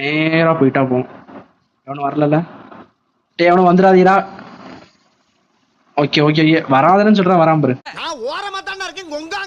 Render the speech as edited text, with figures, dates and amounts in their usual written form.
நேரா போயிட்டா போகும். எவனும் வரல. டே எவனும் வந்துடாதீரா. ஓகே ஓகே வராதுன்னு சொல்றேன், வராம பாரு. நான் ஓரமா தானே இருக்கேன். உங்க